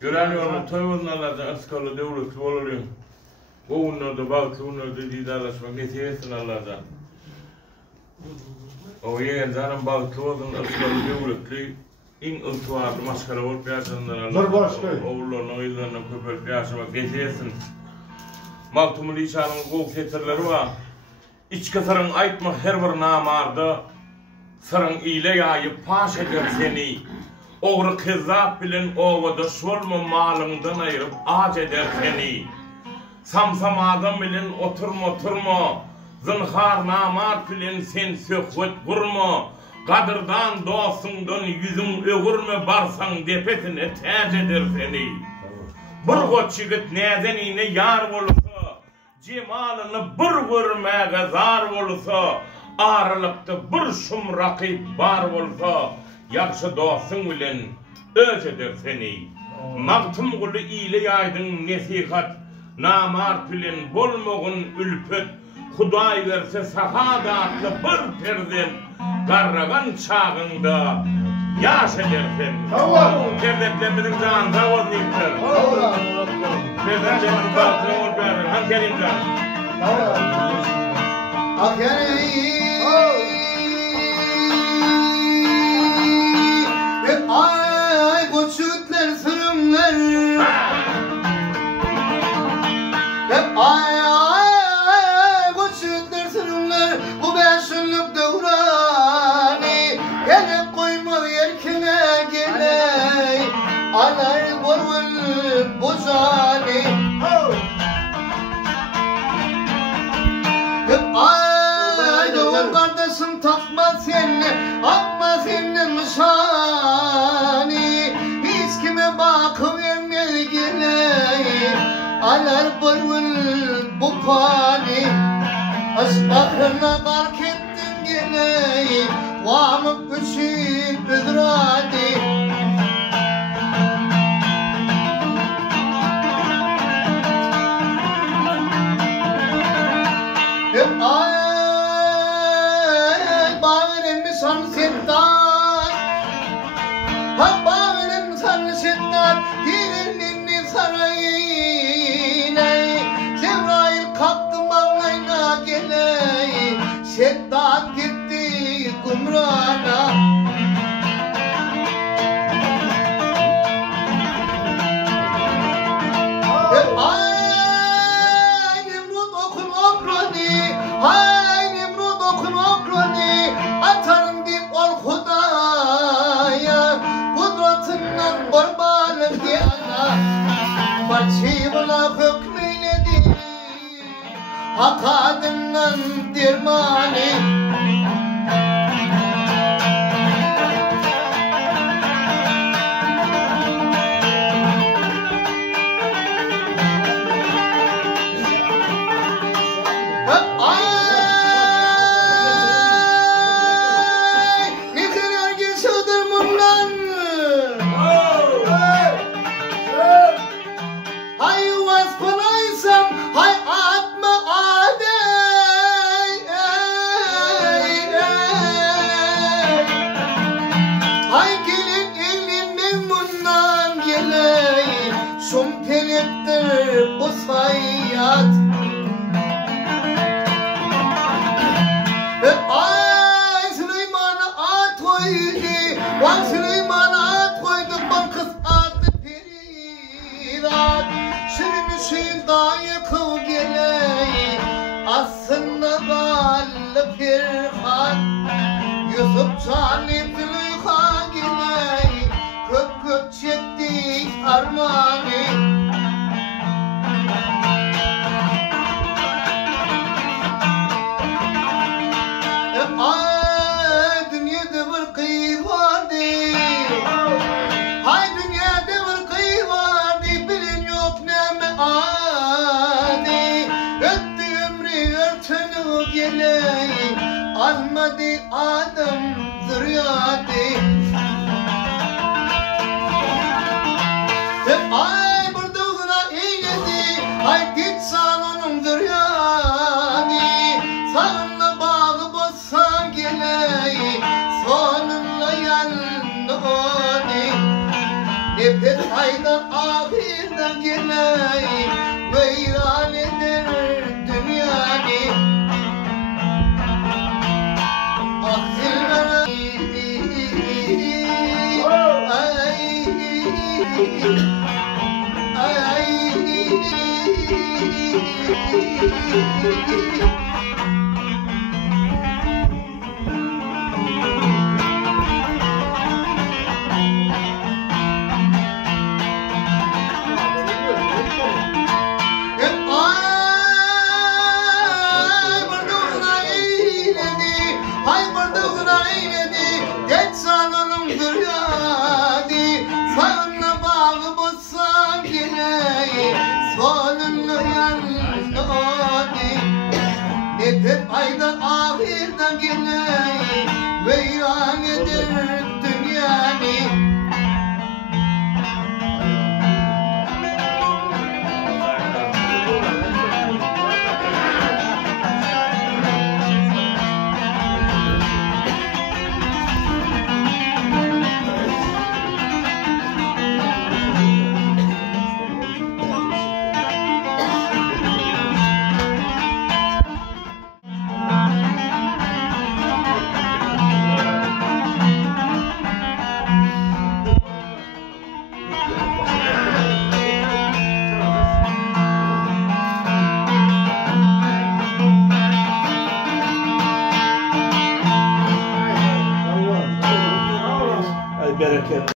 Göreniyorum, toyunlardan askalı devletli oluyor. Oğunlarda, balkıonlarda didarlaşmak netiyesin Allah'dan. O yer zaten balkı oldun, askalı devletli, in ıltıvarlı maskara olup yaşanlar Allah'dan. Oğullarına, oyunlarına köpölüp yaşamak netiyesin. Maltumul İsa'nın kol ketirleri var. İçki sarın aytma her bir namarda, sarın ile yayıp paş eder seni. Oğru kızzat bilen ovada şolma malından ayırıp ağaç eder seni. Samsam adam bilen oturma, zınhar namar bilen sen söhbet vurma. Kadırdan doğsundan yüzün öğürme barsan depetine tercih eder seni. Bir koç yigit nezenine yar olsa, cemalını bir vurmaya zar olsa, aralıkta bir şum rakip bar olsa, yakşı dostun bilen öz eder seni. Maktum gulu iyile yaydın nesihat, namar bilen bolmoğun ülpet, Huday verse sahadatlı bir perden, garragan çağında yaş edersin. Perdetlerimizin canı zavod neyipler. Perdetlerimizin baktığını olup verir. Hankerim can. Hep ay koçutlar sürümler. Hep ay koçutlar sürümler. Bu beşinlik devrani. Gelip koymalı yerkine geley. Alar borul bozani. Hep ay doğum kardeşim takma seni. Atma senin nişani. Hiç kime bakıvermeye geley. Alar borul bu pani. Asbakına fark ettin geley. Vamık üçün büdradi. Hep ay bağırım san settan. Ha bağırım san settan. Girinin sarayına. Cebrail kalktı mağlayına geley. Settan gitti kumrana. Hep ay Nimrut okun okroni. Hay Nimrut okun okroni. Atarım deyip ol Hudaya. Kudretinden kurbanım diyana. Parçıyla hükmeyledi. Hak adından dirmani. Şumpelettir bu sayyat. Ay Süleyman'a at koydu. Van Süleyman'a at koydu. Bal kız adı Perirat. Sürmüşün dayı kıl geley. Aslında gallı Ferhat. Yusuf Çalip Züleyha geley. Kök kök çekti armani. Ay dünyada bir kıyı vardı. Hay dünyada bir kıyı vardı. Bilin yok neme adi. Öttü ömrü örtünü geley. Almadı adam zürriyatı. Ay burada uzuna eyledi. Ay git sağlanım zürriyatı. Sağınla bağlı bozsa geley. Sonunla yanını. Nefes aydan ahirden geley veyran eder dünyayı. Ah zilvera hep aydan ahirden geley veyran eder dünyayı. Bereket.